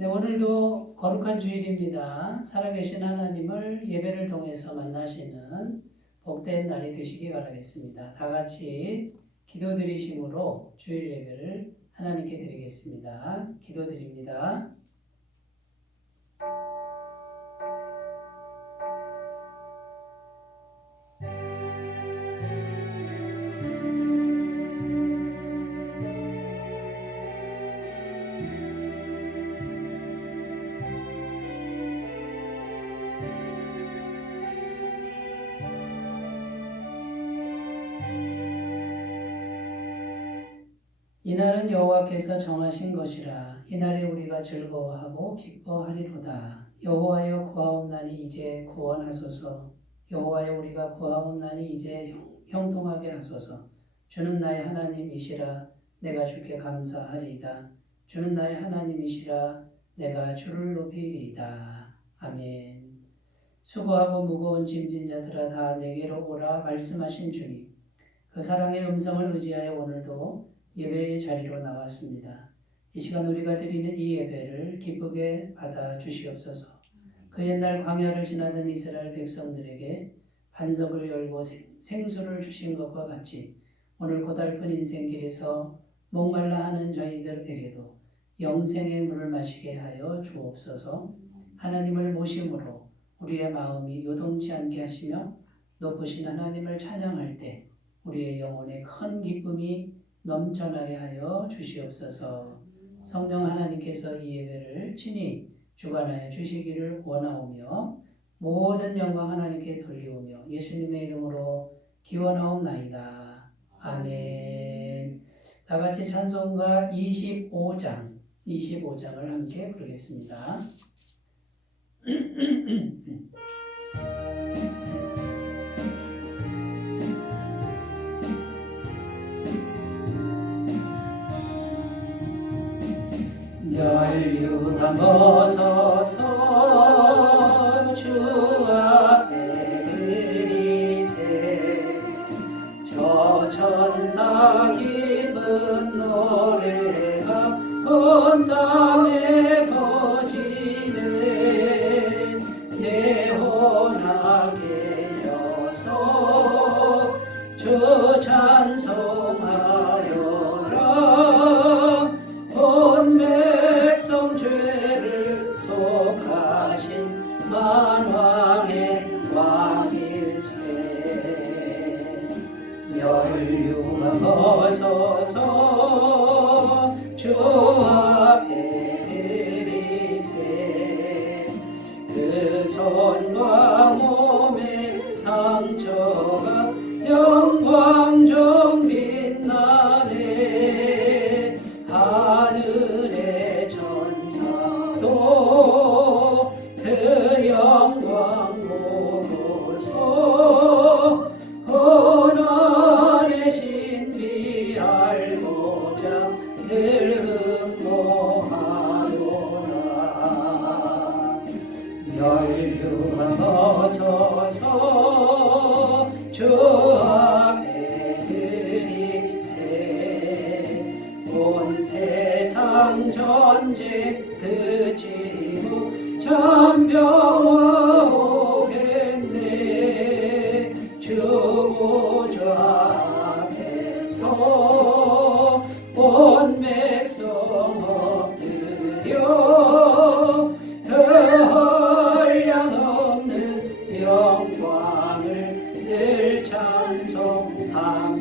네, 오늘도 거룩한 주일입니다. 살아계신 하나님을 예배를 통해서 만나시는 복된 날이 되시기 바라겠습니다. 다 같이 기도드리심으로 주일 예배를 하나님께 드리겠습니다. 기도드립니다. 이날은 여호와께서 정하신 것이라. 이날에 우리가 즐거워하고 기뻐하리로다. 여호와여 구하옵나니 이제 구원하소서. 여호와여 우리가 구하옵나니 이제 형통하게 하소서. 주는 나의 하나님이시라. 내가 주께 감사하리이다. 주는 나의 하나님이시라. 내가 주를 높이리이다. 아멘. 수고하고 무거운 짐진 자들아 다 내게로 오라 말씀하신 주님. 그 사랑의 음성을 의지하여 오늘도 예배의 자리로 나왔습니다. 이 시간 우리가 드리는 이 예배를 기쁘게 받아 주시옵소서. 그 옛날 광야를 지나던 이스라엘 백성들에게 반석을 열고 생수를 주신 것과 같이 오늘 고달픈 인생길에서 목말라 하는 저희들에게도 영생의 물을 마시게 하여 주옵소서. 하나님을 모심으로 우리의 마음이 요동치 않게 하시며 높으신 하나님을 찬양할 때 우리의 영혼에 큰 기쁨이 넘쳐나게 하여 주시옵소서. 성령 하나님께서 이 예배를 친히 주관하여 주시기를 원하오며 모든 영광 하나님께 돌리오며 예수님의 이름으로 기원하옵나이다. 아멘. 다 같이 찬송가 25장을 함께 부르겠습니다. 멸류관 벗어서 주 앞에 드리세. 저 천사 기쁜 노래가 온 땅에 퍼지네. 내혼하게 여서 주 찬송하여라. 온 백성 죄를 속하신 만왕의 왕일세. 멸류관 벗어서 주 앞에 드리세. 그 손과 몸의 상처가 영광 좀 빛나네. 하늘의 천사도 그 영광 보고서 고난의 신비 알고자 늘 흠모하도다. 멸류관 벗어서 주 앞에 드리세. 온 세상 전쟁 그치고 잔병화 오겠네. 주 보좌 앞에서 온 백성 엎드려 그 한량없는 영광을 늘 찬송합니다. 아멘.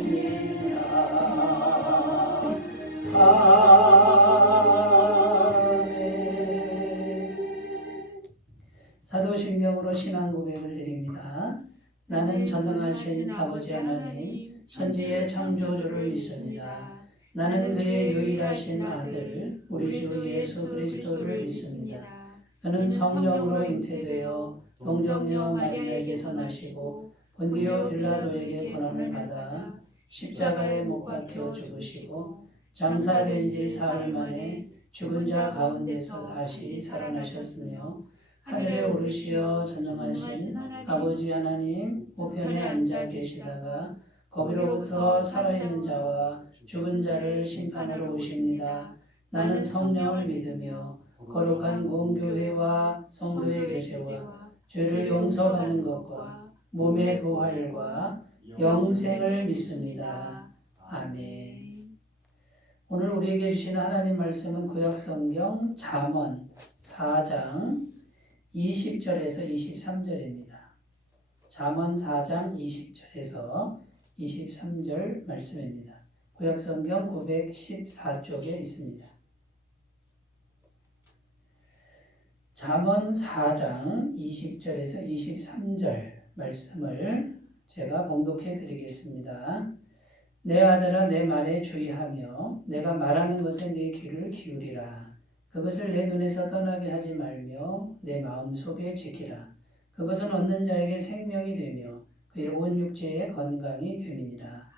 사도신경으로 신앙 고백을 드립니다. 나는 전능하신 아버지 하나님 천지의 창조주를 믿습니다. 나는 그의 유일하신 아들 우리 주 예수 그리스도를 믿습니다. 그는 성령으로 잉태되어 동정녀 마리아에게서 나시고 본디오 빌라도에게 고난을 받아 십자가에 못 박혀 죽으시고 장사된 지 사흘 만에 죽은 자 가운데서 다시 살아나셨으며 하늘에 오르시어 전능하신 아버지 하나님 우편에 앉아 계시다가 거기로부터 살아있는 자와 죽은 자를 심판하러 오십니다. 나는 성령을 믿으며 거룩한 공교회와 성도의 교제와 죄를 용서받는 것과 몸의 부활과 영생을 믿습니다. 아멘. 오늘 우리에게 주시는 하나님 말씀은 구약성경 잠언 4장 20절에서 23절입니다. 잠언 4장 20절에서 23절 말씀입니다. 구약성경 914쪽에 있습니다. 잠언 4장 20절에서 23절 말씀을 제가 봉독해 드리겠습니다. 내 아들아 내 말에 주의하며 내가 말하는 것에 네 귀를 기울이라. 그것을 내 눈에서 떠나게 하지 말며 내 마음속에 지키라. 그것은 얻는 자에게 생명이 되며 그의 온 육체에 건강이 됨이니라.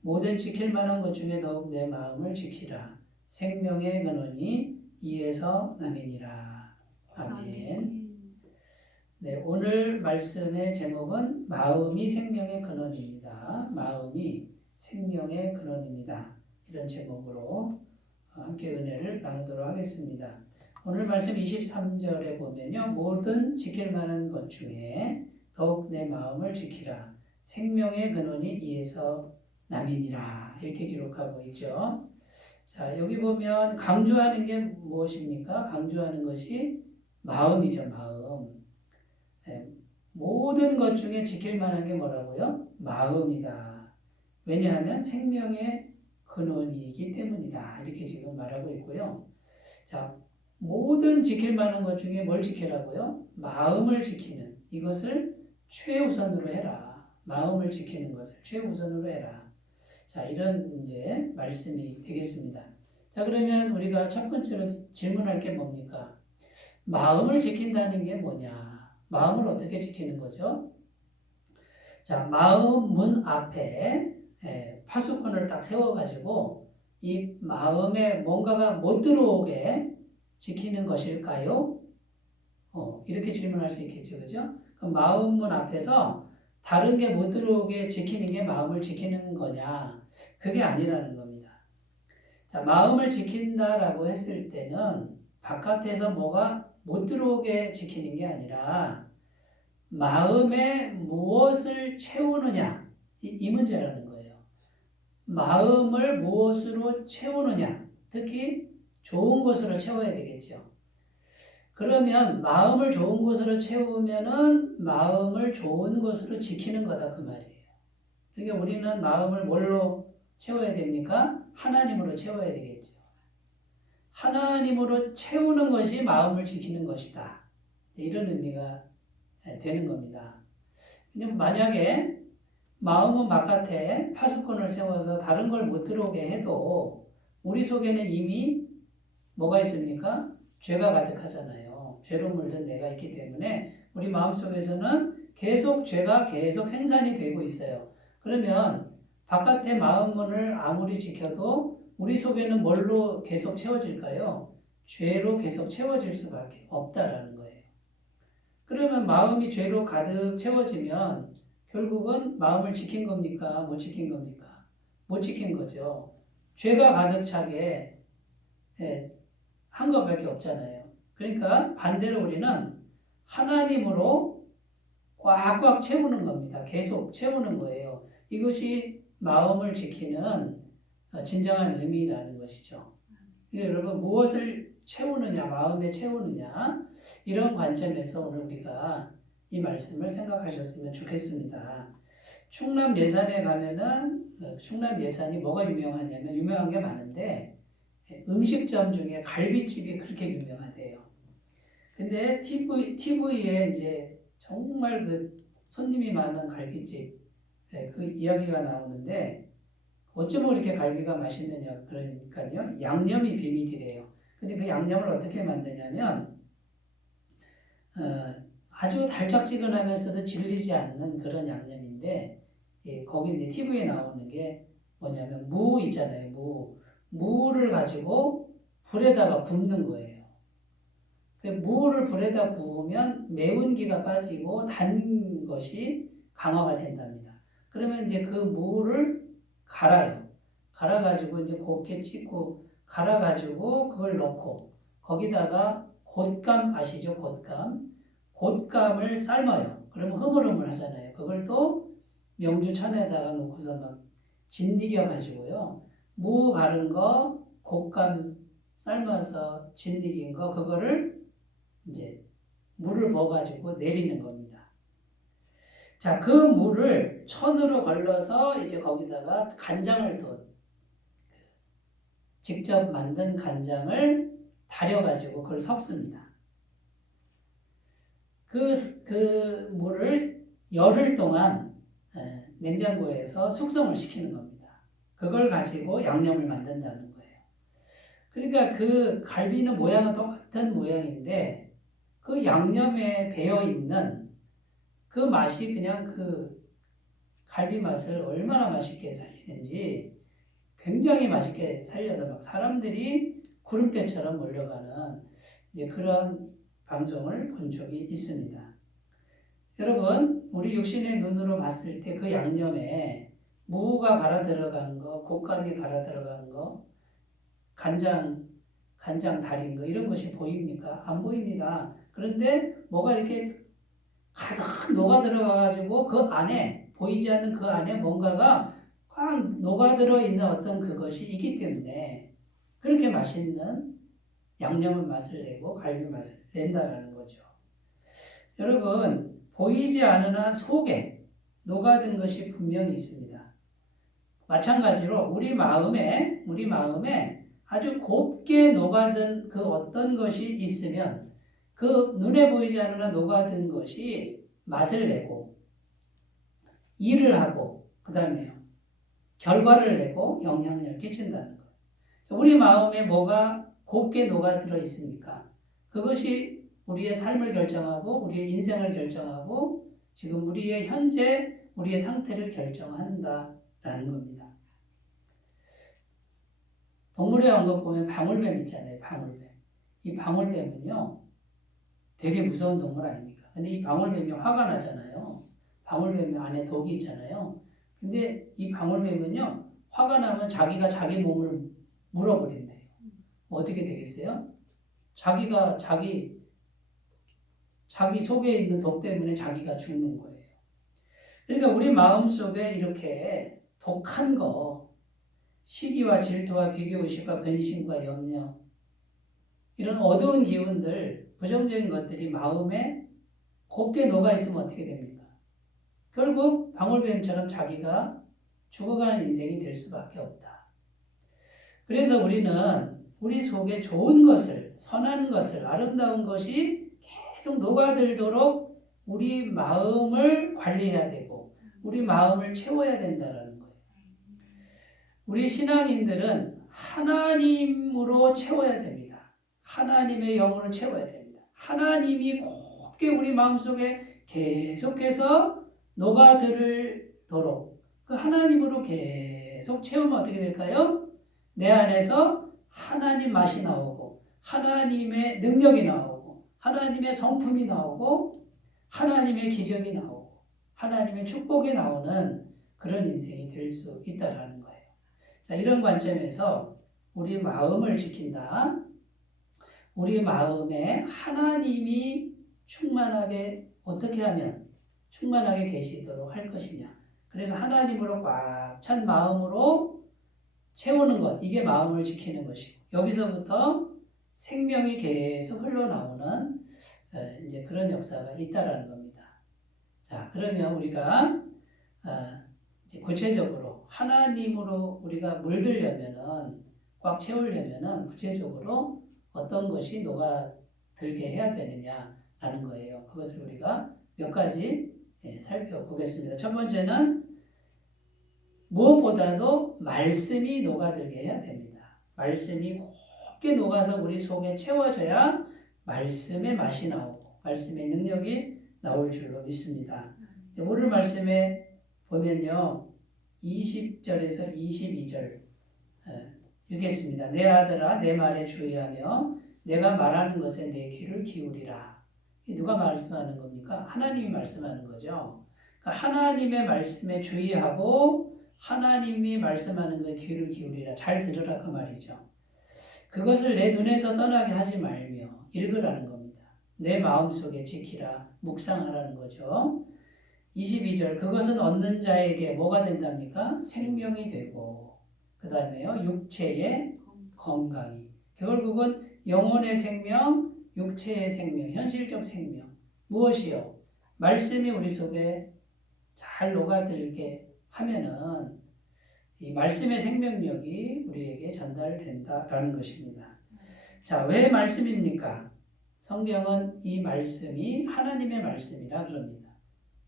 모든 지킬 만한 것 중에 더욱 내 마음을 지키라. 생명의 근원이 이에서 남이니라. 아멘. 네, 오늘 말씀의 제목은 마음이 생명의 근원입니다. 마음이 생명의 근원입니다. 이런 제목으로 함께 은혜를 나누도록 하겠습니다. 오늘 말씀 23절에 보면요. 모든 지킬 만한 것 중에 더욱 내 마음을 지키라. 생명의 근원이 이에서 남이니라. 이렇게 기록하고 있죠. 자, 여기 보면 강조하는 게 무엇입니까? 강조하는 것이 마음이죠, 마음. 네, 모든 것 중에 지킬 만한 게 뭐라고요? 마음이다. 왜냐하면 생명의 근원이기 때문이다. 이렇게 지금 말하고 있고요. 자, 모든 지킬 만한 것 중에 뭘 지키라고요? 마음을 지키는 이것을 최우선으로 해라. 마음을 지키는 것을 최우선으로 해라. 자, 이런 이제 말씀이 되겠습니다. 자, 그러면 우리가 첫 번째로 질문할 게 뭡니까? 마음을 지킨다는 게 뭐냐? 마음을 어떻게 지키는 거죠? 자, 마음 문 앞에 파수꾼을 딱 세워가지고 이 마음에 뭔가가 못 들어오게 지키는 것일까요? 이렇게 질문할 수 있겠죠, 그죠? 그럼 마음 문 앞에서 다른 게 못 들어오게 지키는 게 마음을 지키는 거냐? 그게 아니라는 겁니다. 자, 마음을 지킨다라고 했을 때는 바깥에서 뭐가 못 들어오게 지키는 게 아니라 마음에 무엇을 채우느냐 이 문제라는 거예요. 마음을 무엇으로 채우느냐 특히 좋은 것으로 채워야 되겠죠. 그러면 마음을 좋은 것으로 채우면은 마음을 좋은 것으로 지키는 거다 그 말이에요. 그러니까 우리는 마음을 뭘로 채워야 됩니까? 하나님으로 채워야 되겠죠. 하나님으로 채우는 것이 마음을 지키는 것이다. 이런 의미가 되는 겁니다. 근데 만약에 마음은 바깥에 파수꾼을 세워서 다른 걸 못 들어오게 해도 우리 속에는 이미 뭐가 있습니까? 죄가 가득하잖아요. 죄로 물든 내가 있기 때문에 우리 마음속에서는 계속 죄가 계속 생산이 되고 있어요. 그러면 바깥의 마음문을 아무리 지켜도 우리 속에는 뭘로 계속 채워질까요? 죄로 계속 채워질 수밖에 없다라는 거예요. 그러면 마음이 죄로 가득 채워지면 결국은 마음을 지킨 겁니까? 못 지킨 겁니까? 못 지킨 거죠. 죄가 가득 차게 한 것밖에 없잖아요. 그러니까 반대로 우리는 하나님으로 꽉꽉 채우는 겁니다. 계속 채우는 거예요. 이것이 마음을 지키는 진정한 의미라는 것이죠. 여러분 무엇을 채우느냐, 마음에 채우느냐 이런 관점에서 오늘 우리가 이 말씀을 생각하셨으면 좋겠습니다. 충남 예산에 가면은 충남 예산이 뭐가 유명하냐면 유명한 게 많은데 음식점 중에 갈비집이 그렇게 유명하대요. 근데 TV에 이제 정말 그 손님이 많은 갈비집 그 이야기가 나오는데 어쩌면 이렇게 갈비가 맛있느냐 그러니까요 양념이 비밀이래요. 근데 그 양념을 어떻게 만드냐면 아주 달짝지근하면서도 질리지 않는 그런 양념인데 거기 이제 TV에 나오는 게 뭐냐면 무 있잖아요. 무를 가지고 불에다가 굽는 거예요. 무를 불에다 구우면 매운기가 빠지고 단 것이 강화가 된답니다. 그러면 이제 그 무를 갈아요. 갈아가지고 이제 곱게 찢고 갈아가지고 그걸 넣고 거기다가 곶감 아시죠? 곶감. 곶감을 삶아요. 그러면 흐물흐물 하잖아요. 그걸 또 명주천에다가 놓고서 막 진디겨 가지고요. 무 가른 거, 곶감 삶아서 진디긴 거, 그거를 이제 물을 부어가지고 내리는 겁니다. 자, 그 물을 천으로 걸러서 이제 거기다가 간장을 또 직접 만든 간장을 달여가지고 그걸 섞습니다. 그 물을 열흘 동안 냉장고에서 숙성을 시키는 겁니다. 그걸 가지고 양념을 만든다는 거예요. 그러니까 그 갈비는 모양은 똑같은 모양인데 그 양념에 배어있는 그 맛이 그냥 그 갈비 맛을 얼마나 맛있게 살리는지 굉장히 맛있게 살려서 막 사람들이 구름대처럼 몰려가는 이제 그런 방송을 본 적이 있습니다. 여러분, 우리 육신의 눈으로 봤을 때 그 양념에 무가 갈아 들어간 거, 곶감이 갈아 들어간 거, 간장 달인 거 이런 것이 보입니까? 안 보입니다. 그런데 뭐가 이렇게 가득 녹아 들어가가지고 그 안에 보이지 않는 그 안에 뭔가가 꽉 녹아들어 있는 어떤 그것이 있기 때문에 그렇게 맛있는 양념의 맛을 내고 갈비 맛을 낸다라는 거죠. 여러분, 보이지 않으나 속에 녹아든 것이 분명히 있습니다. 마찬가지로 우리 마음에 아주 곱게 녹아든 그 어떤 것이 있으면 그 눈에 보이지 않으나 녹아든 것이 맛을 내고 일을 하고 그 다음에 결과를 내고 영향력을 끼친다는 거예요. 우리 마음에 뭐가 곱게 녹아들어 있습니까? 그것이 우리의 삶을 결정하고 우리의 인생을 결정하고 지금 우리의 현재 우리의 상태를 결정한다라는 겁니다. 동물의 왕국 보면 방울뱀 있잖아요. 방울뱀. 이 방울뱀은요 되게 무서운 동물 아닙니까? 근데 이 방울뱀이 화가 나잖아요. 방울뱀 안에 독이 있잖아요. 근데 이 방울뱀은요 화가 나면 자기가 자기 몸을 물어버린대요. 어떻게 되겠어요? 자기가 자기 속에 있는 독 때문에 자기가 죽는 거예요. 그러니까 우리 마음속에 이렇게 독한 거, 시기와 질투와 비교의식과 근심과 염려, 이런 어두운 기운들, 부정적인 것들이 마음에 곱게 녹아있으면 어떻게 됩니까? 결국 방울뱀처럼 자기가 죽어가는 인생이 될 수밖에 없다. 그래서 우리는 우리 속에 좋은 것을, 선한 것을, 아름다운 것이 계속 녹아들도록 우리 마음을 관리해야 되고 우리 마음을 채워야 된다는 거예요. 우리 신앙인들은 하나님으로 채워야 됩니다. 하나님의 영으로 채워야 됩니다. 하나님이 곱게 우리 마음속에 계속해서 녹아들도록 그 하나님으로 계속 채우면 어떻게 될까요? 내 안에서 하나님 맛이 나오고 하나님의 능력이 나오고 하나님의 성품이 나오고 하나님의 기적이 나오고 하나님의 축복이 나오는 그런 인생이 될 수 있다는 거예요. 자, 이런 관점에서 우리 마음을 지킨다. 우리 마음에 하나님이 충만하게 어떻게 하면 충만하게 계시도록 할 것이냐. 그래서 하나님으로 꽉 찬 마음으로 채우는 것, 이게 마음을 지키는 것이고 여기서부터 생명이 계속 흘러나오는 이제 그런 역사가 있다라는 겁니다. 자, 그러면 우리가 이제 구체적으로 하나님으로 우리가 물들려면은 꽉 채우려면은 구체적으로 어떤 것이 녹아들게 해야 되느냐라는 거예요. 그것을 우리가 몇 가지 살펴보겠습니다. 첫 번째는 무엇보다도 말씀이 녹아들게 해야 됩니다. 말씀이 곱게 녹아서 우리 속에 채워져야 말씀의 맛이 나오고 말씀의 능력이 나올 줄로 믿습니다. 오늘 말씀에 보면요 20절에서 22절 읽겠습니다. 내 아들아 내 말에 주의하며 내가 말하는 것에 내 귀를 기울이라. 누가 말씀하는 겁니까? 하나님이 말씀하는 거죠. 그러니까 하나님의 말씀에 주의하고 하나님이 말씀하는 것에 귀를 기울이라. 잘 들으라 그 말이죠. 그것을 내 눈에서 떠나게 하지 말며 읽으라는 겁니다. 내 마음속에 지키라, 묵상하라는 거죠. 22절, 그것은 얻는 자에게 뭐가 된답니까? 생명이 되고, 그 다음에요, 육체의 건강이. 결국은 영혼의 생명, 육체의 생명, 현실적 생명. 무엇이요? 말씀이 우리 속에 잘 녹아들게 하면은 이 말씀의 생명력이 우리에게 전달된다라는 것입니다. 자, 왜 말씀입니까? 성경은 이 말씀이 하나님의 말씀이라 그럽니다.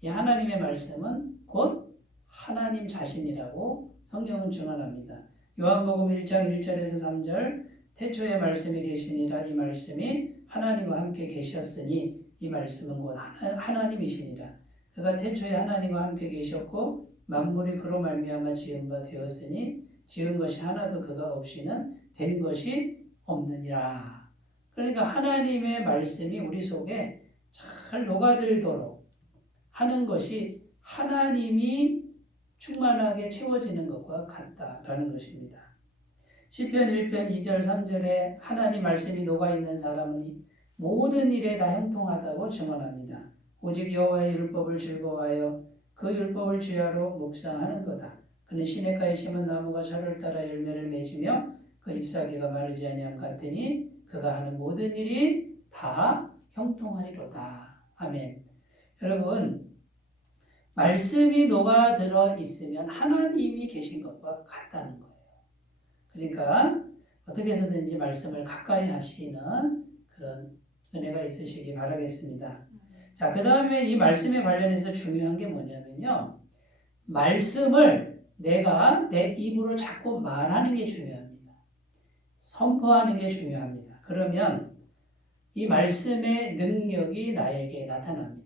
이 하나님의 말씀은 곧 하나님 자신이라고 성경은 증언합니다. 요한복음 1장 1절에서 3절, 태초에 말씀이 계시니라. 이 말씀이 하나님과 함께 계셨으니 이 말씀은 곧 하나님이시니라. 그가 태초에 하나님과 함께 계셨고 만물이 그로 말미암아 지은 바 되었으니 지은 것이 하나도 그가 없이는 된 것이 없느니라. 그러니까 하나님의 말씀이 우리 속에 잘 녹아들도록 하는 것이 하나님이 충만하게 채워지는 것과 같다라는 것입니다. 시편 1편 2절 3절에 하나님 말씀이 녹아있는 사람은 모든 일에 다 형통하다고 증언합니다. 오직 여호와의 율법을 즐거워하여 그 율법을 주야로 묵상하는도다. 그는 시냇가에 심은 나무가 저를 따라 열매를 맺으며 그 잎사귀가 마르지 아니함 같으니 그가 하는 모든 일이 다 형통하리로다. 아멘. 여러분, 말씀이 녹아들어 있으면 하나님이 계신 것과 같다는 거예요. 그러니까 어떻게 해서든지 말씀을 가까이 하시는 그런 은혜가 있으시기 바라겠습니다. 자, 그 다음에 이 말씀에 관련해서 중요한 게 뭐냐면요. 말씀을 내가 내 입으로 자꾸 말하는 게 중요합니다. 선포하는 게 중요합니다. 그러면 이 말씀의 능력이 나에게 나타납니다.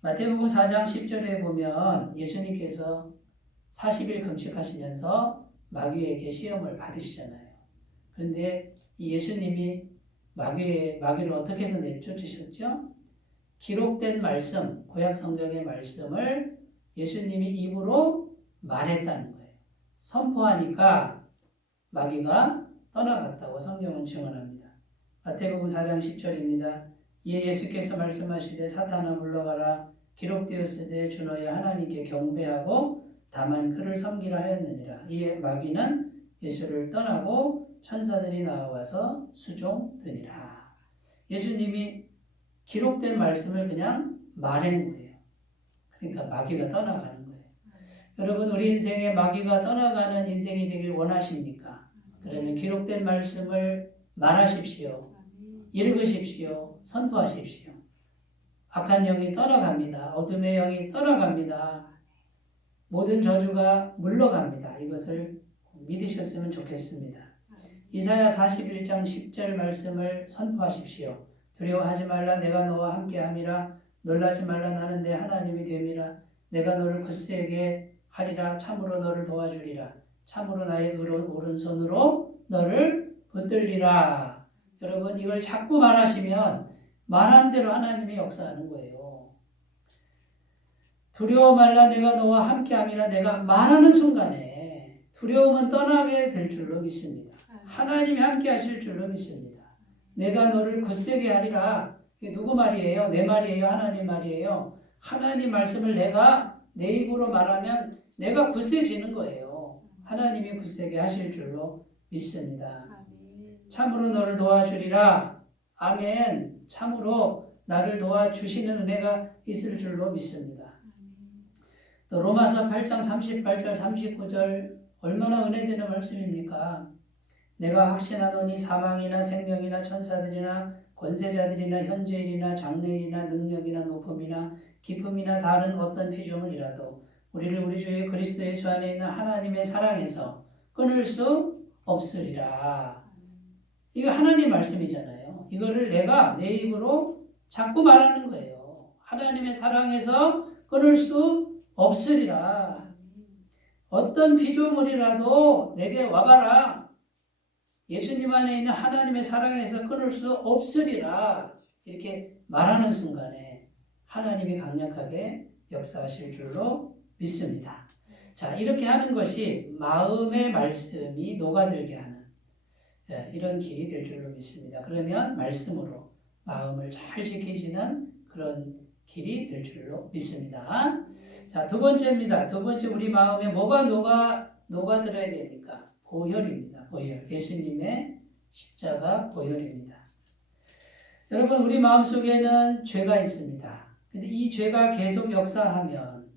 마태복음 4장 10절에 보면 예수님께서 40일 금식하시면서 마귀에게 시험을 받으시잖아요. 그런데 이 예수님이 마귀를 어떻게 해서 내쫓으셨죠? 기록된 말씀, 구약 성경의 말씀을 예수님이 입으로 말했다는 거예요. 선포하니까 마귀가 떠나갔다고 성경은 증언합니다. 마태복음 4장 10절입니다. 이에 예수께서 말씀하시되 사탄아 물러가라. 기록되었으되 주 너의 하나님께 경배하고 다만 그를 섬기라 하였느니라. 이에 마귀는 예수를 떠나고 천사들이 나와서 수종드니라. 예수님이 기록된 말씀을 그냥 말한 거예요. 그러니까 마귀가 떠나가는 거예요. 여러분, 우리 인생에 마귀가 떠나가는 인생이 되길 원하십니까? 그러면 기록된 말씀을 말하십시오. 읽으십시오. 선포하십시오. 악한 영이 떠나갑니다. 어둠의 영이 떠나갑니다. 모든 저주가 물러갑니다. 이것을 믿으셨으면 좋겠습니다. 이사야 41장 10절 말씀을 선포하십시오. 두려워하지 말라. 내가 너와 함께함이라. 놀라지 말라. 나는 내 하나님이 됨이라. 내가 너를 굳세게 하리라. 참으로 너를 도와주리라. 참으로 나의 오른손으로 너를 붙들리라. 여러분, 이걸 자꾸 말하시면 말한 대로 하나님이 역사하는 거예요. 두려워 말라. 내가 너와 함께함이라. 내가 말하는 순간에 두려움은 떠나게 될 줄로 믿습니다. 하나님이 함께 하실 줄로 믿습니다. 내가 너를 굳세게 하리라. 이게 누구 말이에요? 내 말이에요? 하나님 말이에요? 하나님 말씀을 내가 내 입으로 말하면 내가 굳세지는 거예요. 하나님이 굳세게 하실 줄로 믿습니다. 참으로 너를 도와주리라. 아멘. 참으로 나를 도와주시는 은혜가 있을 줄로 믿습니다. 또 로마서 8장 38절 39절 얼마나 은혜되는 말씀입니까? 내가 확신하노니 사망이나 생명이나 천사들이나 권세자들이나 현재일이나 장래일이나 능력이나 높음이나 깊음이나 다른 어떤 피조물이라도 우리를 우리 주 그리스도 예수 안에 있는 하나님의 사랑에서 끊을 수 없으리라. 이거 하나님 말씀이잖아요. 이거를 내가 내 입으로 자꾸 말하는 거예요. 하나님의 사랑에서 끊을 수 없으리라. 어떤 피조물이라도 내게 와봐라. 예수님 안에 있는 하나님의 사랑에서 끊을 수 없으리라. 이렇게 말하는 순간에 하나님이 강력하게 역사하실 줄로 믿습니다. 자, 이렇게 하는 것이 마음의 말씀이 녹아들게 하는, 이런 길이 될 줄로 믿습니다. 그러면 말씀으로 마음을 잘 지키시는 그런 길이 될 줄로 믿습니다. 자, 두 번째입니다. 두 번째, 우리 마음에 뭐가 녹아들어야 됩니까? 보혈입니다. 보혈. 예수님의 십자가 보혈입니다. 여러분, 우리 마음속에는 죄가 있습니다. 근데 이 죄가 계속 역사하면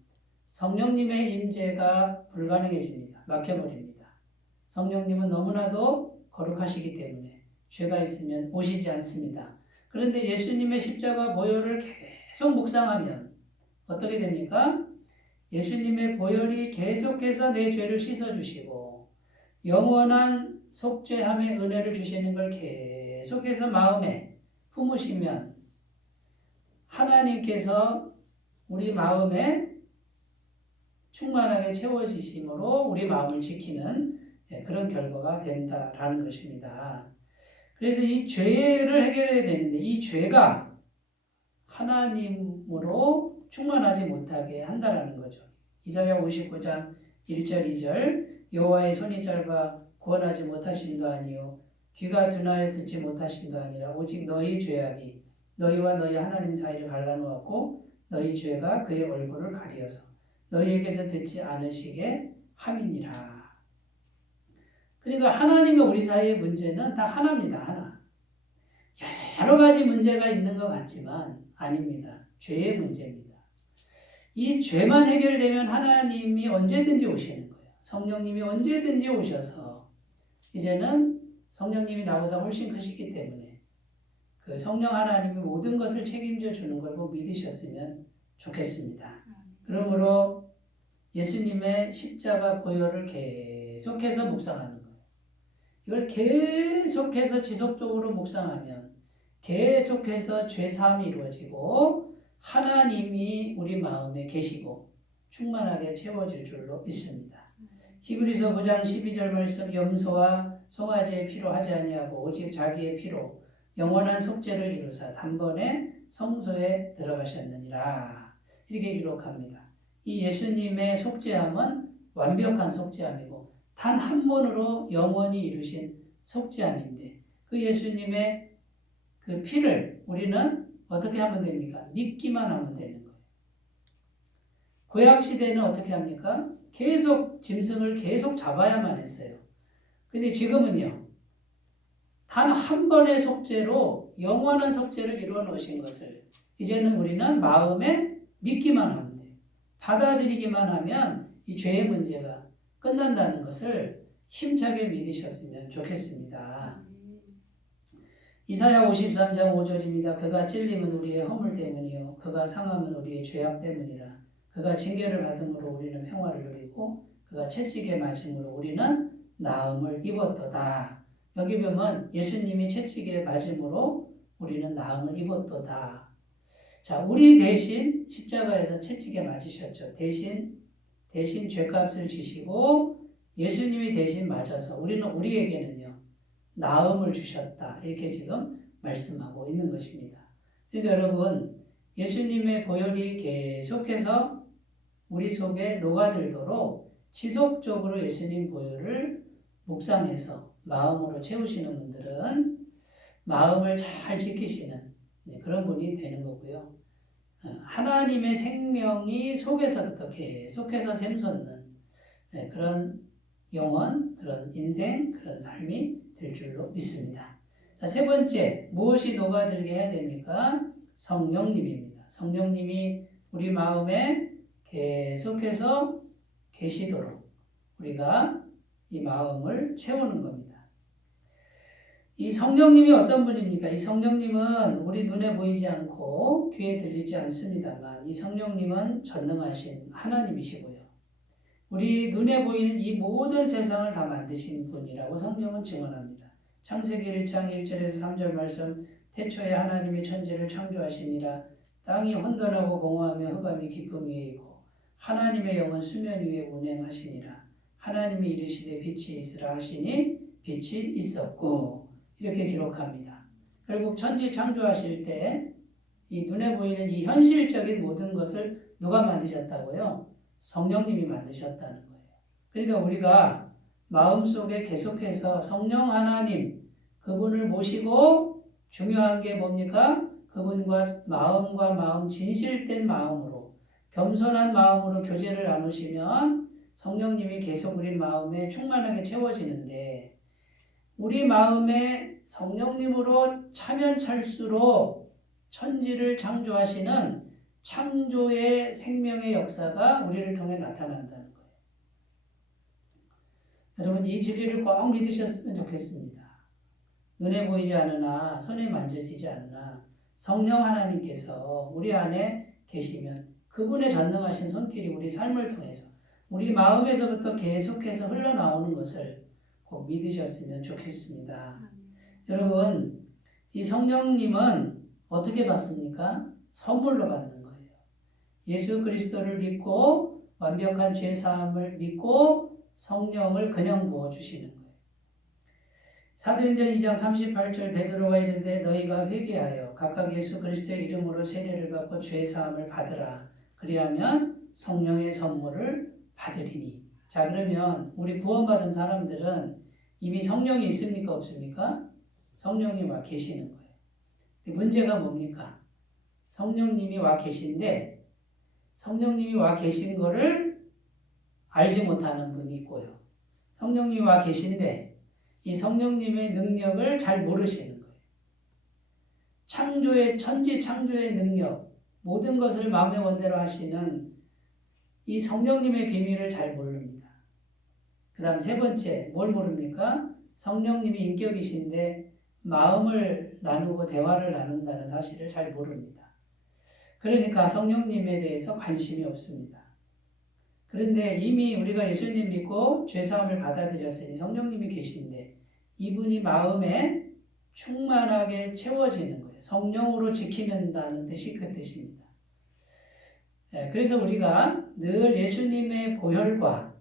성령님의 임재가 불가능해집니다. 막혀버립니다. 성령님은 너무나도 거룩하시기 때문에 죄가 있으면 오시지 않습니다. 그런데 예수님의 십자가 보혈을 계속 묵상하면 어떻게 됩니까? 예수님의 보혈이 계속해서 내 죄를 씻어주시고 영원한 속죄함의 은혜를 주시는 걸 계속해서 마음에 품으시면 하나님께서 우리 마음에 충만하게 채워지심으로 우리 마음을 지키는 그런 결과가 된다라는 것입니다. 그래서 이 죄를 해결해야 되는데 이 죄가 하나님으로 충만하지 못하게 한다라는 거죠. 이사야 59장 1절 2절 여호와의 손이 짧아 구원하지 못하심도 아니요 귀가 둔하여 듣지 못하심도 아니라 오직 너희 죄악이 너희와 너희 하나님 사이를 갈라놓았고 너희 죄가 그의 얼굴을 가리어서 너희에게서 듣지 않으시게 함이니라. 그러니까 하나님과 우리 사이의 문제는 다 하나입니다. 하나. 여러 가지 문제가 있는 것 같지만 아닙니다. 죄의 문제입니다. 이 죄만 해결되면 하나님이 언제든지 오시는 거예요. 성령님이 언제든지 오셔서 이제는 성령님이 나보다 훨씬 크시기 때문에 그 성령 하나님이 모든 것을 책임져 주는 걸 믿으셨으면 좋겠습니다. 그러므로 예수님의 십자가 보혈을 계속해서 묵상하는 거예요. 이걸 계속해서 지속적으로 묵상하면 계속해서 죄사함이 이루어지고 하나님이 우리 마음에 계시고 충만하게 채워질 줄로 믿습니다. 히브리서 9장 12절 말씀 염소와 송아지의 피로 하지 아니하고 오직 자기의 피로 영원한 속죄를 이루사 단번에 성소에 들어가셨느니라. 이렇게 기록합니다. 이 예수님의 속죄함은 완벽한 속죄함이고 단 한 번으로 영원히 이루신 속죄함인데 그 예수님의 그 피를 우리는 어떻게 하면 됩니까? 믿기만 하면 되는 거예요. 구약시대는 어떻게 합니까? 계속 짐승을 계속 잡아야만 했어요. 근데 지금은요. 단 한 번의 속죄로 영원한 속죄를 이루어 놓으신 것을 이제는 우리는 마음에 믿기만 하면 돼요. 받아들이기만 하면 이 죄의 문제가 끝난다는 것을 힘차게 믿으셨으면 좋겠습니다. 이사야 53장 5절입니다. 그가 찔림은 우리의 허물 때문이요 그가 상함은 우리의 죄악 때문이라. 그가 징계를 받음으로 우리는 평화를 누리고 그가 채찍에 맞음으로 우리는 나음을 입었도다. 여기 보면 예수님이 채찍에 맞음으로 우리는 나음을 입었도다. 자, 우리 대신 십자가에서 채찍에 맞으셨죠. 대신 죄값을 지시고 예수님이 대신 맞아서 우리에게는요. 나음을 주셨다. 이렇게 지금 말씀하고 있는 것입니다. 그러니까 여러분 예수님의 보혈이 계속해서 우리 속에 녹아들도록 지속적으로 예수님 보혈을 묵상해서 마음으로 채우시는 분들은 마음을 잘 지키시는 그런 분이 되는 거고요. 하나님의 생명이 속에서부터 계속해서 샘솟는 그런 영혼, 그런 인생, 그런 삶이 될 줄로 믿습니다. 자, 세 번째, 무엇이 녹아들게 해야 됩니까? 성령님입니다. 성령님이 우리 마음에 계속해서 계시도록 우리가 이 마음을 채우는 겁니다. 이 성령님이 어떤 분입니까? 이 성령님은 우리 눈에 보이지 않고 귀에 들리지 않습니다만 이 성령님은 전능하신 하나님이시고요. 우리 눈에 보이는 이 모든 세상을 다 만드신 분이라고 성경은 증언합니다. 창세기 1장 1절에서 3절 말씀 태초에 하나님이 천지를 창조하시니라 땅이 혼돈하고 공허하며 흑암이 깊음 위에 있고 하나님의 영은 수면 위에 운행하시니라 하나님이 이르시되 빛이 있으라 하시니 빛이 있었고 이렇게 기록합니다. 결국 천지 창조하실 때 이 눈에 보이는 이 현실적인 모든 것을 누가 만드셨다고요? 성령님이 만드셨다는 거예요. 그러니까 우리가 마음속에 계속해서 성령 하나님 그분을 모시고 중요한 게 뭡니까? 그분과 마음 진실된 마음으로 겸손한 마음으로 교제를 나누시면 성령님이 계속 우리 마음에 충만하게 채워지는데 우리 마음에 성령님으로 차면 찰수록 천지를 창조하시는 창조의 생명의 역사가 우리를 통해 나타난다는 거예요. 여러분 이 진리를 꼭 믿으셨으면 좋겠습니다. 눈에 보이지 않으나 손에 만져지지 않으나 성령 하나님께서 우리 안에 계시면 그분의 전능하신 손길이 우리 삶을 통해서 우리 마음에서부터 계속해서 흘러나오는 것을 꼭 믿으셨으면 좋겠습니다. 여러분 이 성령님은 어떻게 받습니까? 선물로 받는 거예요. 예수 그리스도를 믿고 완벽한 죄사함을 믿고 성령을 그냥 부어주시는 거예요. 사도행전 2장 38절 베드로가 이르되 너희가 회개하여 각각 예수 그리스도의 이름으로 세례를 받고 죄사함을 받으라. 그리하면 성령의 선물을 받으리니. 자 그러면 우리 구원받은 사람들은 이미 성령이 있습니까? 없습니까? 성령이 와 계시는 거예요. 근데 문제가 뭡니까? 성령님이 와 계신데 성령님이 와 계신 거를 알지 못하는 분이 있고요. 성령님이 와 계신데 이 성령님의 능력을 잘 모르시는 거예요. 천지 창조의 능력, 모든 것을 마음의 원대로 하시는 이 성령님의 비밀을 잘 모릅니다. 그 다음 세 번째, 뭘 모릅니까? 성령님이 인격이신데 마음을 나누고 대화를 나눈다는 사실을 잘 모릅니다. 그러니까 성령님에 대해서 관심이 없습니다. 그런데 이미 우리가 예수님 믿고 죄사함을 받아들였으니 성령님이 계신데 이분이 마음에 충만하게 채워지는 거예요. 성령으로 지키는다는 뜻이 그 뜻입니다. 그래서 우리가 늘 예수님의 보혈과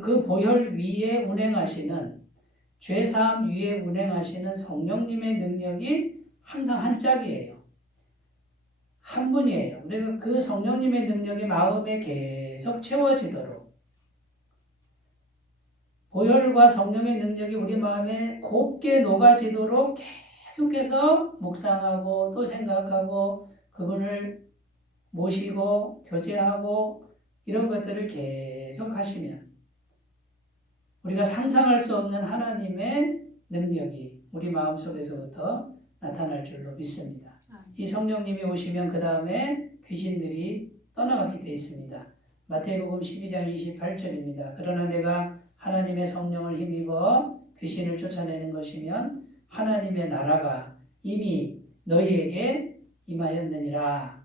그 보혈 위에 운행하시는 죄사함 위에 운행하시는 성령님의 능력이 항상 한 짝이에요. 한 분이에요. 그래서 그 성령님의 능력이 마음에 계속 채워지도록 보혈과 성령의 능력이 우리 마음에 곱게 녹아지도록 계속해서 묵상하고 또 생각하고 그분을 모시고 교제하고 이런 것들을 계속 하시면 우리가 상상할 수 없는 하나님의 능력이 우리 마음속에서부터 나타날 줄로 믿습니다. 이 성령님이 오시면 그 다음에 귀신들이 떠나가게 되어 있습니다. 마태복음 12장 28절입니다. 그러나 내가 하나님의 성령을 힘입어 귀신을 쫓아내는 것이면 하나님의 나라가 이미 너희에게 임하였느니라.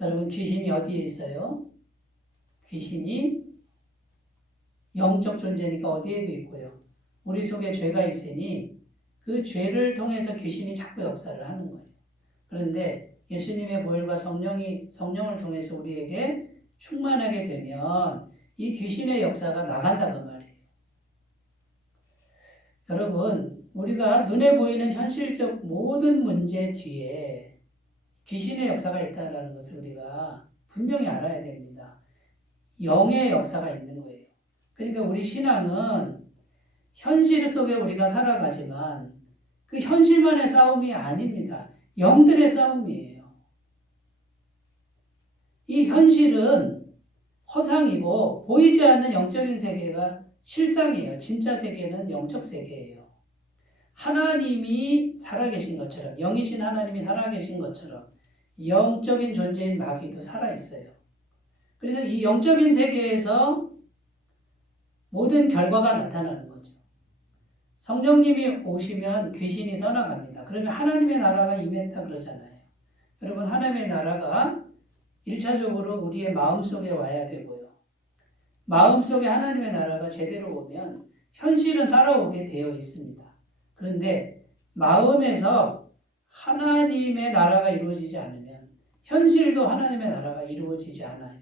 여러분 귀신이 어디에 있어요? 귀신이 영적 존재니까 어디에도 있고요. 우리 속에 죄가 있으니 그 죄를 통해서 귀신이 자꾸 역사를 하는 거예요. 그런데 예수님의 보혈과 성령을 통해서 우리에게 충만하게 되면 이 귀신의 역사가 나간다 그 말이에요. 여러분 우리가 눈에 보이는 현실적 모든 문제 뒤에 귀신의 역사가 있다는 것을 우리가 분명히 알아야 됩니다. 영의 역사가 있는 거예요. 그러니까 우리 신앙은 현실 속에 우리가 살아가지만 그 현실만의 싸움이 아닙니다. 영들의 싸움이에요. 이 현실은 허상이고 보이지 않는 영적인 세계가 실상이에요. 진짜 세계는 영적 세계예요. 하나님이 살아계신 것처럼 영이신 하나님이 살아계신 것처럼 영적인 존재인 마귀도 살아있어요. 그래서 이 영적인 세계에서 모든 결과가 나타나는 거죠. 성령님이 오시면 귀신이 떠나갑니다. 그러면 하나님의 나라가 임했다 그러잖아요. 여러분 하나님의 나라가 1차적으로 우리의 마음속에 와야 되고요. 마음속에 하나님의 나라가 제대로 오면 현실은 따라오게 되어 있습니다. 그런데 마음에서 하나님의 나라가 이루어지지 않으면 현실도 하나님의 나라가 이루어지지 않아요.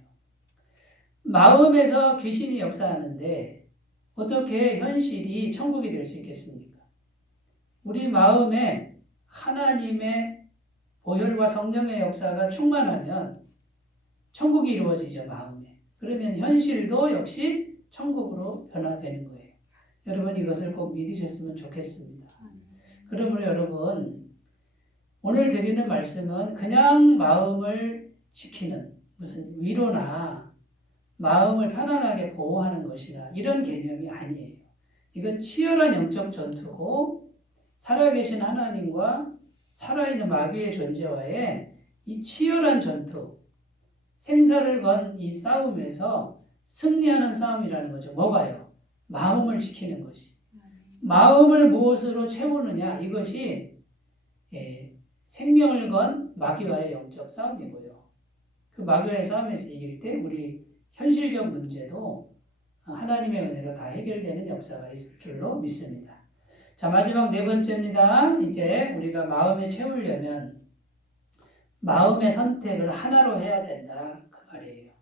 마음에서 귀신이 역사하는데 어떻게 현실이 천국이 될 수 있겠습니까? 우리 마음에 하나님의 보혈과 성령의 역사가 충만하면 천국이 이루어지죠, 마음에. 그러면 현실도 역시 천국으로 변화되는 거예요. 여러분 이것을 꼭 믿으셨으면 좋겠습니다. 그러므로 여러분 오늘 드리는 말씀은 그냥 마음을 지키는 무슨 위로나 마음을 편안하게 보호하는 것이나 이런 개념이 아니에요. 이건 치열한 영적 전투고 살아계신 하나님과 살아있는 마귀의 존재와의 이 치열한 전투, 생사를 건 이 싸움에서 승리하는 싸움이라는 거죠. 뭐가요? 마음을 지키는 것이. 마음을 무엇으로 채우느냐 이것이 생명을 건 마귀와의 영적 싸움이고요. 그 마귀와의 싸움에서 이길 때 우리 현실적 문제도 하나님의 은혜로 다 해결되는 역사가 있을 줄로 믿습니다. 자, 마지막 네 번째입니다. 이제 우리가 마음에 채우려면 마음의 선택을 하나로 해야 된다. 그 말이에요.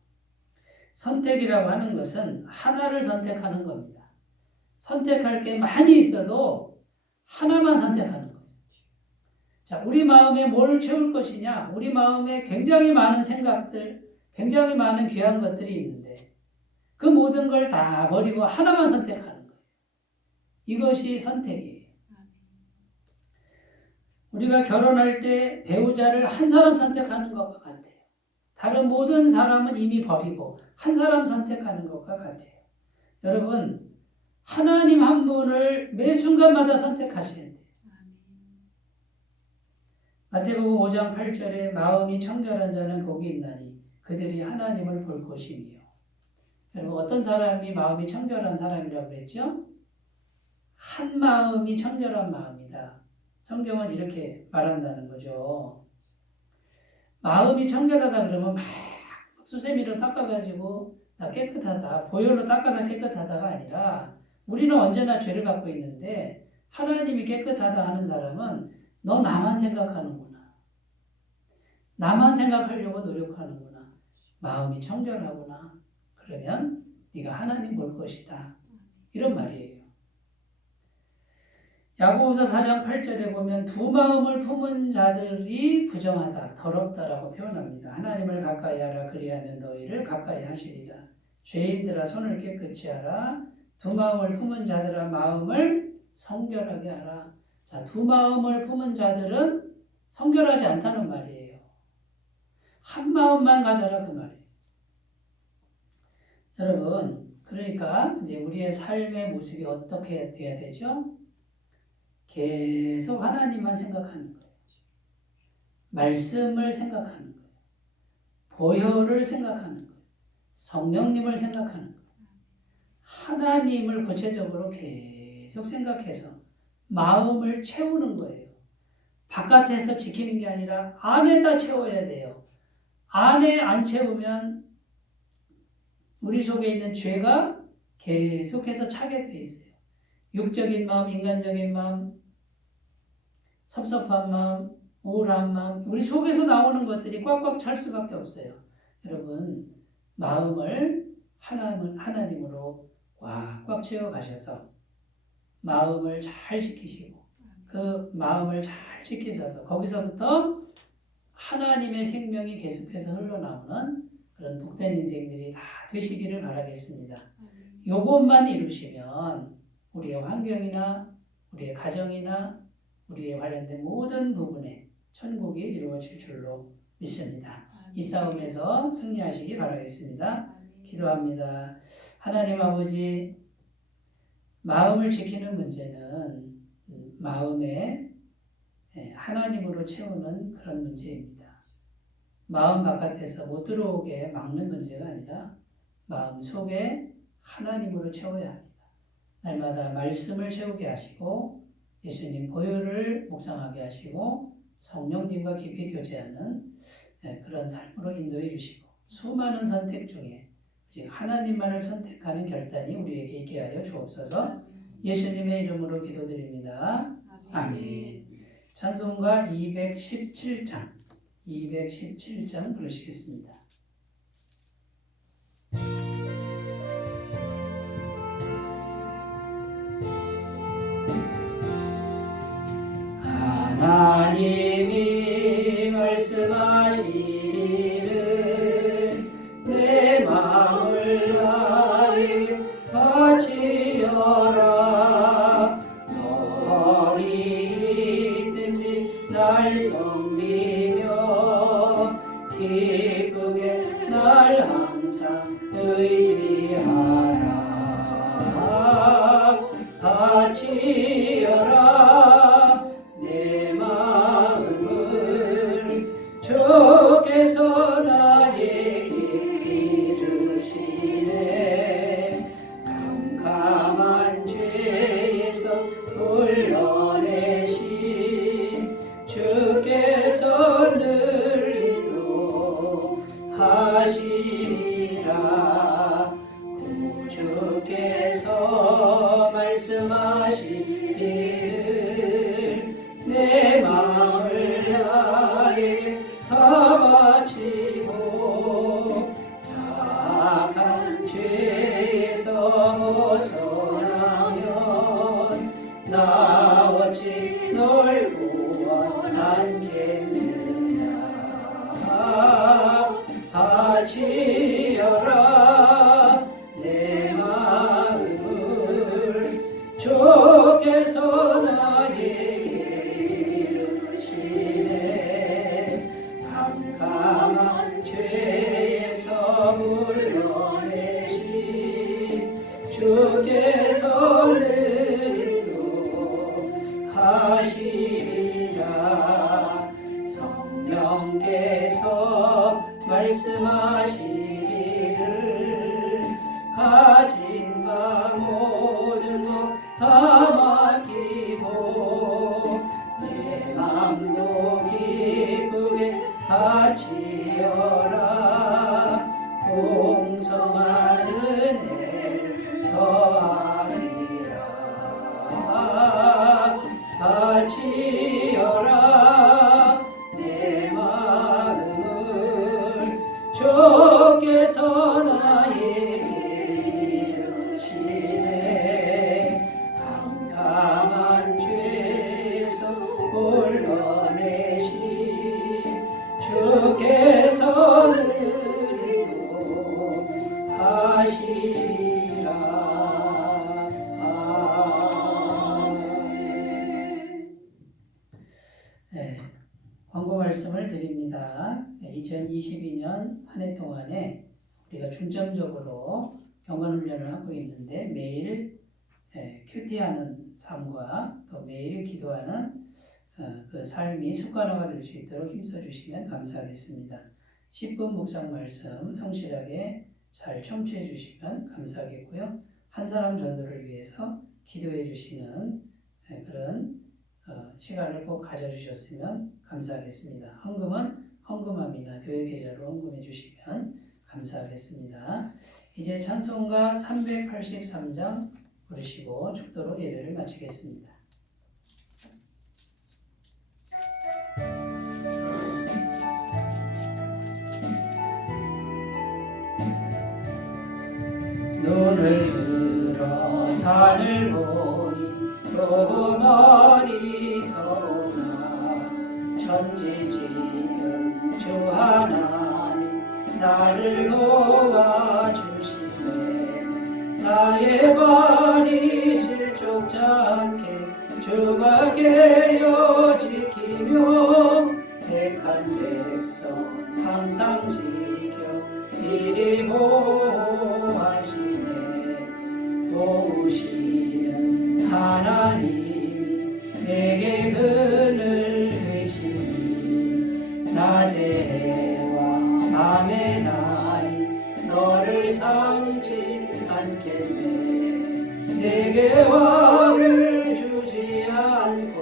선택이라고 하는 것은 하나를 선택하는 겁니다. 선택할 게 많이 있어도 하나만 선택하는 거예요. 자, 우리 마음에 뭘 채울 것이냐? 우리 마음에 굉장히 많은 생각들, 굉장히 많은 귀한 것들이 있는데 그 모든 걸 다 버리고 하나만 선택하는 거예요. 이것이 선택이에요. 우리가 결혼할 때 배우자를 한 사람 선택하는 것과 같아요. 다른 모든 사람은 이미 버리고 한 사람 선택하는 것과 같아요. 여러분, 하나님 한 분을 매 순간마다 선택하셔야 돼요. 마태복음 5장 8절에 마음이 청결한 자는 복이 있나니 그들이 하나님을 볼 것이며. 여러분, 어떤 사람이 마음이 청결한 사람이라고 그랬죠? 한 마음이 청결한 마음이다. 성경은 이렇게 말한다는 거죠. 마음이 청결하다 그러면 막 수세미로 닦아가지고 나 깨끗하다, 보혈로 닦아서 깨끗하다가 아니라 우리는 언제나 죄를 갖고 있는데 하나님이 깨끗하다 하는 사람은 너 나만 생각하는구나. 나만 생각하려고 노력하는구나. 마음이 청결하구나. 그러면 네가 하나님 볼 것이다. 이런 말이에요. 야고보서 4장 8절에 보면 두 마음을 품은 자들이 부정하다, 더럽다라고 표현합니다. 하나님을 가까이 하라. 그리하면 너희를 가까이 하시리라. 죄인들아 손을 깨끗이 하라. 두 마음을 품은 자들아 마음을 성결하게 하라. 자, 두 마음을 품은 자들은 성결하지 않다는 말이에요. 한 마음만 가져라 그 말이에요. 여러분, 그러니까 이제 우리의 삶의 모습이 어떻게 돼야 되죠? 계속 하나님만 생각하는 거예요. 말씀을 생각하는 거예요. 보혈을 생각하는 거예요. 성령님을 생각하는 거예요. 하나님을 구체적으로 계속 생각해서 마음을 채우는 거예요. 바깥에서 지키는 게 아니라 안에다 채워야 돼요. 안에 안 채우면 우리 속에 있는 죄가 계속해서 차게 돼 있어요. 육적인 마음, 인간적인 마음, 섭섭한 마음, 우울한 마음, 우리 속에서 나오는 것들이 꽉꽉 찰 수밖에 없어요. 여러분, 마음을 하나님으로 꽉꽉 채워가셔서 마음을 잘 지키시고 그 마음을 잘 지키셔서 거기서부터 하나님의 생명이 계속해서 흘러나오는 그런 복된 인생들이 다 되시기를 바라겠습니다. 요것만 이루시면 우리의 환경이나 우리의 가정이나 우리의 관련된 모든 부분에 천국이 이루어질 줄로 믿습니다. 이 싸움에서 승리하시기 바라겠습니다. 기도합니다. 하나님 아버지, 마음을 지키는 문제는 마음에 하나님으로 채우는 그런 문제입니다. 마음 바깥에서 못 들어오게 막는 문제가 아니라 마음 속에 하나님으로 채워야 합니다. 날마다 말씀을 채우게 하시고 예수님 보혈을 묵상하게 하시고 성령님과 깊이 교제하는 그런 삶으로 인도해 주시고 수많은 선택 중에 오직 하나님만을 선택하는 결단이 우리에게 있게 하여 주옵소서. 예수님의 이름으로 기도드립니다. 아멘. 찬송가 217장 부르시겠습니다. 하나님이 말씀하시기를 내 마음을 다해 날 섬기며 기쁘게 날 항상 의지하라. 바치어라 내 마음을 주께서 나에게 이르시네. 캄캄한 죄에서 불러내신 주께서 늘 인도하시리라. 구주께서 말씀하시기를 내 마음을 나에게 다 바치고 사악한 죄에서 벗어나면 나 어찌 널 구원하겠느냐. 바치어라 내 마음을 주께서 나에게 이르시네. 캄캄한 죄에서 물러내신 주께서 늘 인도하시리라. 성령께서 말씀하시기를 가진 바 모든 것 다 맡기고 내 맘도 기쁘게 바치어라. 공성한 은혜를 더하리라. 바치어라 내 마음을 주께서 나에게 이르시네. 캄캄한 죄에서 불러내신 주께서 늘 인도하시리라. 아멘. 네, 광고 말씀을 드립니다. 2022년 한 해 동안에 우리가 중점적으로 경건훈련을 하고 있는데 매일 큐티하는 삶과 또 매일 기도하는 그 삶이 습관화가 될 수 있도록 힘써주시면 감사하겠습니다. 10분 묵상 말씀 성실하게 잘 청취해 주시면 감사하겠고요. 한 사람 전도를 위해서 기도해 주시는 그런 시간을 꼭 가져주셨으면 감사하겠습니다. 헌금은 헌금함이나 교회 계좌로 헌금해 주시면 감사하겠습니다. 이제 찬송가 383장 부르시고 축도로 예배를 마치겠습니다. 눈을 들어 산을 보니 또 어디서나 천지 지은 주 하나님 나를 도와주시네. 나의 발이 실족지 않게 주가 깨어 지키며 택한 백성 항상 지켜 이리 보호하시네. 도우시는 하나님이 내게 그늘 되시니 낮의 해와 밤의 날이 너를 삼지 않겠네. 내게 화를 주지 않고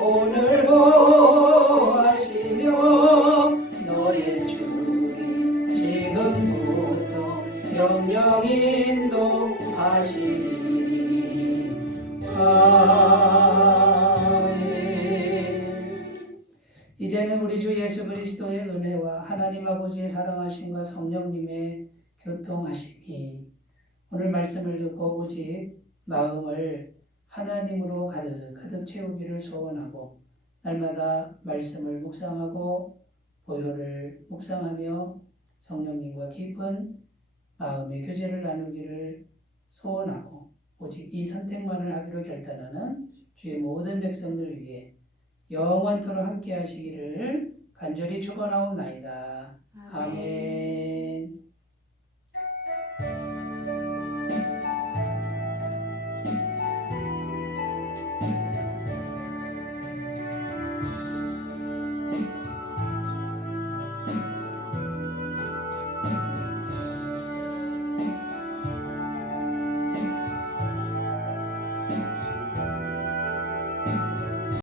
오늘 보호하시며 너의 주리 지금부터 영영 인도하시리. 아멘. 이제는 우리 주 예수 그리스도의 은혜와 하나님 아버지의 사랑하심과 성령님의 교통하심이 오늘 말씀을 듣고 오직 마음을 하나님으로 가득 채우기를 소원하고 날마다 말씀을 묵상하고 보혈을 묵상하며 성령님과 깊은 마음의 교제를 나누기를 소원하고 오직 이 선택만을 하기로 결단하는 주의 모든 백성들을 위해 영원토록 함께 하시기를 간절히 축원하옵나이다. 아멘.